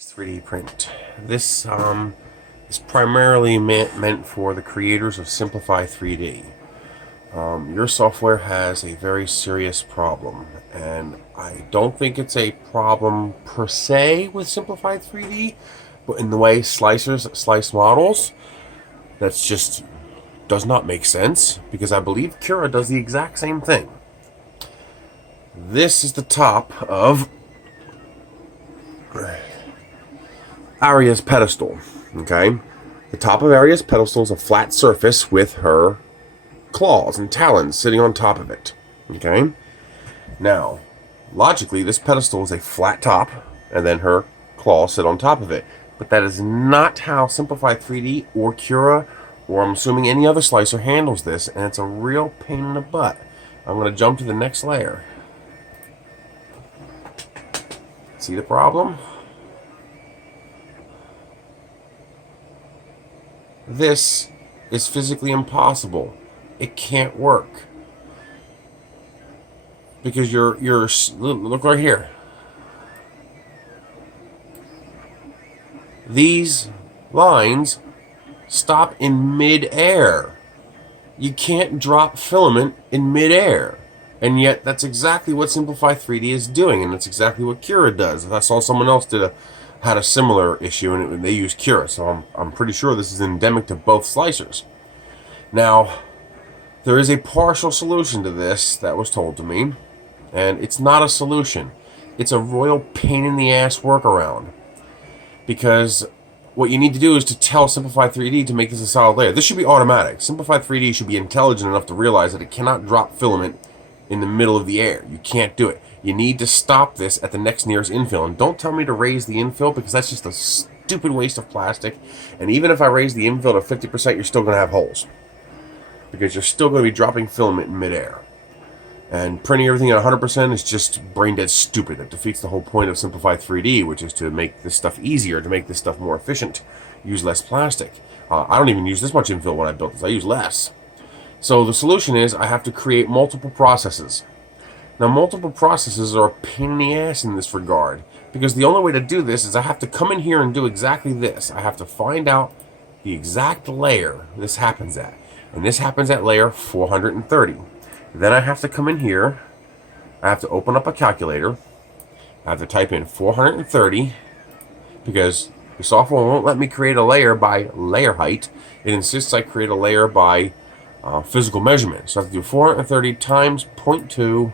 3D print. This is primarily meant for the creators of Simplify 3D. Your software has a very serious problem, and I don't think it's a problem per se with Simplify 3D, but in the way slicers slice models, that's just does not make sense, because I believe Cura does the exact same thing. This is the top of Aria's pedestal. Okay, the top of Aria's pedestal is a flat surface with her claws and talons sitting on top of it. Okay, now logically this pedestal is a flat top and then her claws sit on top of it, but that is not how Simplify 3D or Cura, or I'm assuming any other slicer, handles this, and it's a real pain in the butt. I'm going to jump to the next layer. See the problem? This is physically impossible. It can't work. Because you're look right here. These lines stop in mid-air. You can't drop filament in mid-air. And yet that's exactly what Simplify 3D is doing, and that's exactly what Cura does. I saw someone else had a similar issue, and they used Cura, so I'm pretty sure this is endemic to both slicers. Now, there is a partial solution to this that was told to me, and it's not a solution. It's a royal pain in the ass workaround. Because what you need to do is to tell Simplify 3D to make this a solid layer. This should be automatic. Simplify 3D should be intelligent enough to realize that it cannot drop filament in the middle of the air. You can't do it. You need to stop this at the next nearest infill. And don't tell me to raise the infill, because that's just a stupid waste of plastic. And even if I raise the infill to 50%, you're still going to have holes, because you're still going to be dropping filament in midair. And printing everything at 100% is just brain dead stupid. It defeats the whole point of Simplify 3D, which is to make this stuff easier, to make this stuff more efficient, use less plastic. I don't even use this much infill when I built this. I use less. So the solution is I have to create multiple processes. Now, multiple processes are a pain in the ass in this regard, because the only way to do this is I have to come in here and do exactly this. I have to find out the exact layer this happens at. And this happens at layer 430. Then I have to come in here. I have to open up a calculator. I have to type in 430, because the software won't let me create a layer by layer height. It insists I create a layer by physical measurement. So I have to do 430 times 0.2,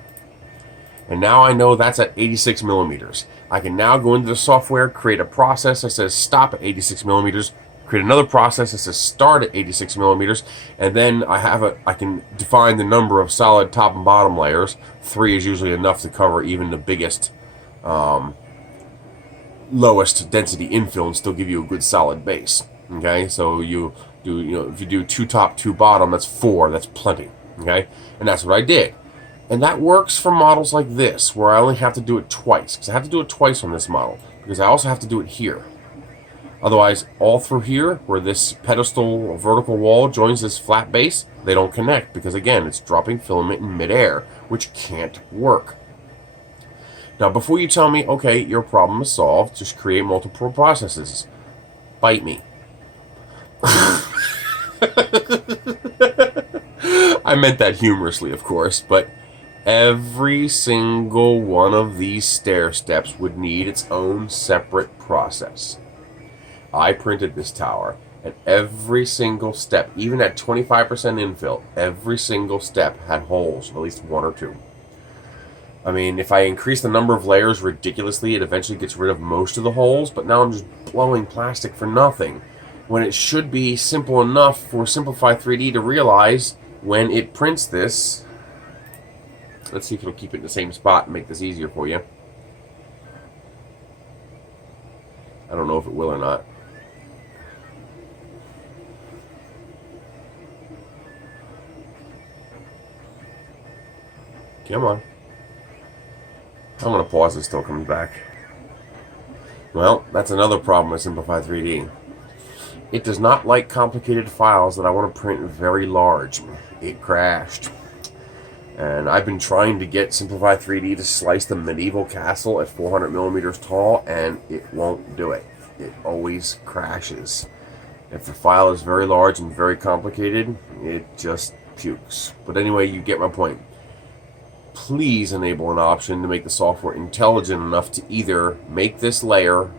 and now I know that's at 86 millimeters. I can now go into the software, create a process that says stop at 86 millimeters, create another process that says start at 86 millimeters, and then I can define the number of solid top and bottom layers. 3 is usually enough to cover even the biggest, lowest density infill and still give you a good solid base. Okay, so if you do 2 top, 2 bottom, that's 4. That's plenty. Okay, and that's what I did. And that works for models like this, where I only have to do it twice, because I have to do it twice on this model, because I also have to do it here. Otherwise, all through here, where this pedestal vertical wall joins this flat base, they don't connect, because again, it's dropping filament in midair, which can't work. Now, before you tell me, okay, your problem is solved, just create multiple processes, bite me. I meant that humorously, of course, but every single one of these stair steps would need its own separate process. I printed this tower, and every single step, even at 25% infill, every single step had holes, at least 1 or 2. I mean, if I increase the number of layers ridiculously, it eventually gets rid of most of the holes, but now I'm just blowing plastic for nothing, when it should be simple enough for Simplify 3D to realize when it prints this. Let's see if it'll keep it in the same spot and make this easier for you. I don't know if it will or not. Come on. I'm going to pause this till it comes back. Well, that's another problem with Simplify 3D. It does not like complicated files that I want to print very large. It crashed. And I've been trying to get Simplify 3D to slice the medieval castle at 400 millimeters tall, and it won't do it. It always crashes. If the file is very large and very complicated, it just pukes. But anyway, you get my point. Please enable an option to make the software intelligent enough to either make this layer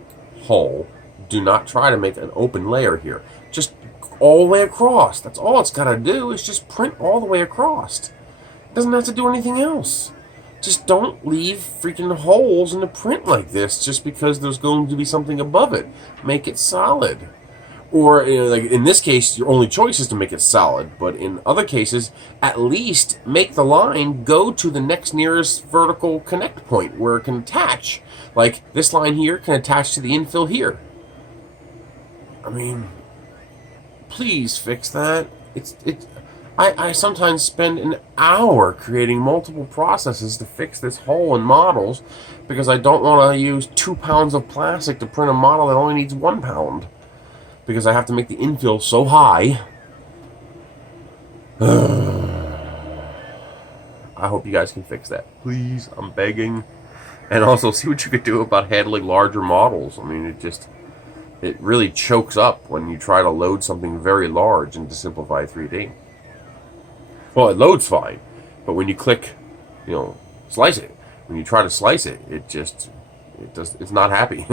whole. Do not try to make an open layer here. Just all the way across. That's all it's got to do, is just print all the way across. It doesn't have to do anything else. Just don't leave freaking holes in the print like this just because there's going to be something above it. Make it solid. Or, like in this case, your only choice is to make it solid. But in other cases, at least make the line go to the next nearest vertical connect point where it can attach. Like this line here can attach to the infill here. I mean, please fix that. I sometimes spend an hour creating multiple processes to fix this hole in models because I don't want to use 2 pounds of plastic to print a model that only needs 1 pound. Because I have to make the infill so high. I hope you guys can fix that. Please, I'm begging. And also see what you could do about handling larger models. I mean, it really chokes up when you try to load something very large into Simplify 3D. Well, it loads fine, but when you click, slice it. When you try to slice it, it's not happy.